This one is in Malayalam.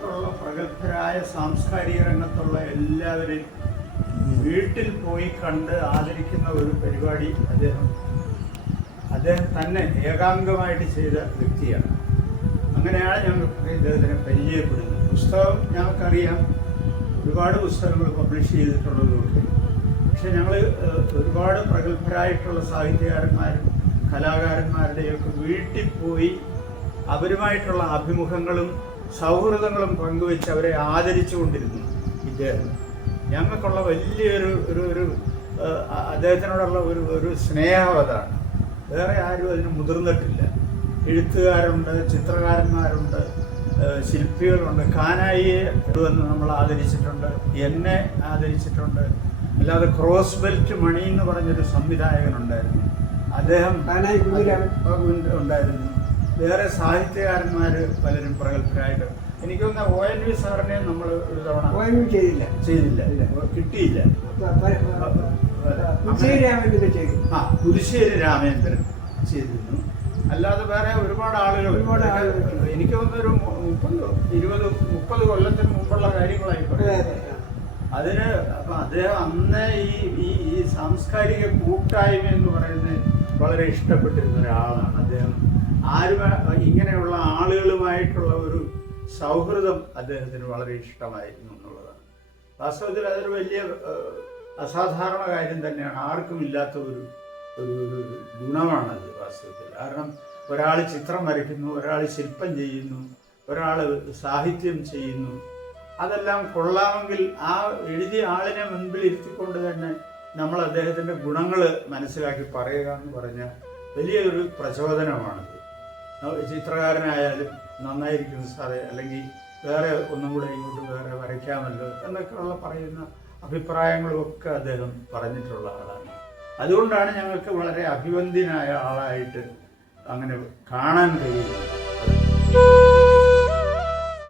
രംഗത്തുള്ള പ്രഗത്ഭരായ സാംസ്കാരിക രംഗത്തുള്ള എല്ലാവരെയും വീട്ടിൽ പോയി കണ്ട് ആദരിക്കുന്ന ഒരു പരിപാടി അദ്ദേഹം അദ്ദേഹം തന്നെ ഏകാംഗമായിട്ട് ചെയ്ത വ്യക്തിയാണ്. അങ്ങനെയാണ് ഞങ്ങൾ ഇദ്ദേഹത്തിനെ പരിചയപ്പെടുന്നത്. പുസ്തകം ഞങ്ങൾക്കറിയാം. ഒരുപാട് പുസ്തകങ്ങൾ പബ്ലിഷ് ചെയ്തിട്ടുള്ളതുകൊണ്ട്. പക്ഷെ ഞങ്ങൾ ഒരുപാട് പ്രഗത്ഭരായിട്ടുള്ള സാഹിത്യകാരന്മാരും കലാകാരന്മാരുടെയൊക്കെ വീട്ടിൽ പോയി അവരുമായിട്ടുള്ള അഭിമുഖങ്ങളും സൗഹൃദങ്ങളും പങ്കുവെച്ച് അവരെ ആദരിച്ചു ആദരിച്ചുകൊണ്ടിരുന്നു ഇദ്ദേഹം. ഞങ്ങൾക്കുള്ള വലിയൊരു ഒരു ഒരു അദ്ദേഹത്തിനോടുള്ള ഒരു ഒരു സ്നേഹം അതാണ്. വേറെ ആരും അതിന് മുതിർന്നിട്ടില്ല. എഴുത്തുകാരുണ്ട് ചിത്രകാരന്മാരുണ്ട് ശില്പികളുണ്ട്. കാനായിയെ വന്ന് നമ്മൾ ആദരിച്ചിട്ടുണ്ട് എന്നെ ആദരിച്ചിട്ടുണ്ട്. അല്ലാതെ ക്രോസ് ബെൽറ്റ് മണി എന്ന് പറഞ്ഞൊരു സംവിധായകനുണ്ടായിരുന്നു. അദ്ദേഹം ഉണ്ടായിരുന്നു. വേറെ സാഹിത്യകാരന്മാർ പലരും പ്രഗത്ഭരായിട്ട്. എനിക്ക് തോന്നുന്ന ഒ എൻ വി സാറിനെ നമ്മൾ ഒരു തവണ ഒ എൻ വി ചെയ്തില്ല. ചെയ്തില്ല. കിട്ടിയില്ല. ആ പുതുശ്ശേരി രാമേന്ദ്രൻ ചെയ്തിരുന്നു. അല്ലാതെ വേറെ ഒരുപാട് ആളുകൾ ഒരുപാട്. എനിക്ക് തോന്നുന്നൊരു മുപ്പത് ഇരുപത് മുപ്പത് കൊല്ലത്തിന് മുമ്പുള്ള കാര്യങ്ങളായിക്കോട്ടെ ആ. അതിന് അപ്പൊ അദ്ദേഹം അന്ന് ഈ ഈ സാംസ്കാരിക കൂട്ടായ്മ എന്ന് പറയുന്നത് വളരെ ഇഷ്ടപ്പെട്ടിരുന്ന ഒരാളാണ് അദ്ദേഹം. ഇങ്ങനെയുള്ള ആളുകളുമായിട്ടുള്ള ഒരു സൗഹൃദം അദ്ദേഹത്തിന് വളരെ ഇഷ്ടമായിരുന്നു എന്നുള്ളതാണ്. വാസ്തവത്തിൽ അതൊരു വലിയ അസാധാരണ കാര്യം തന്നെയാണ്. ആർക്കും ഇല്ലാത്ത ഒരു ഒരു ഗുണമാണത് വാസ്തവത്തിൽ. കാരണം ഒരാൾ ചിത്രം വരയ്ക്കുന്നു ഒരാൾ ശില്പം ചെയ്യുന്നു ഒരാൾ സാഹിത്യം ചെയ്യുന്നു. അതെല്ലാം കൊള്ളാമെങ്കിൽ ആ എഴുതിയ ആളിനെ മുൻപിൽ ഇരുത്തിക്കൊണ്ട് തന്നെ നമ്മൾ അദ്ദേഹത്തിന്റെ ഗുണങ്ങൾ മനസ്സിലാക്കി പറയുക എന്ന് പറഞ്ഞാൽ വലിയൊരു പ്രചോദനമാണത്. ന- ചിത്രകാരനായാലും നന്നായിരിക്കുന്നു സാറേ. അല്ലെങ്കിൽ വേറെ ഒന്നും കൂടെ ഇങ്ങോട്ട് വേറെ വരയ്ക്കാമല്ലോ എന്നൊക്കെയുള്ള പറയുന്ന അഭിപ്രായങ്ങളൊക്കെ അദ്ദേഹം പറഞ്ഞിട്ടുള്ള ആളാണ്. അതുകൊണ്ടാണ് ഞങ്ങൾക്ക് വളരെ അഭിവന്ദ്യനായ ആളായിട്ട് അങ്ങനെ കാണാൻ കഴിയുന്നത്.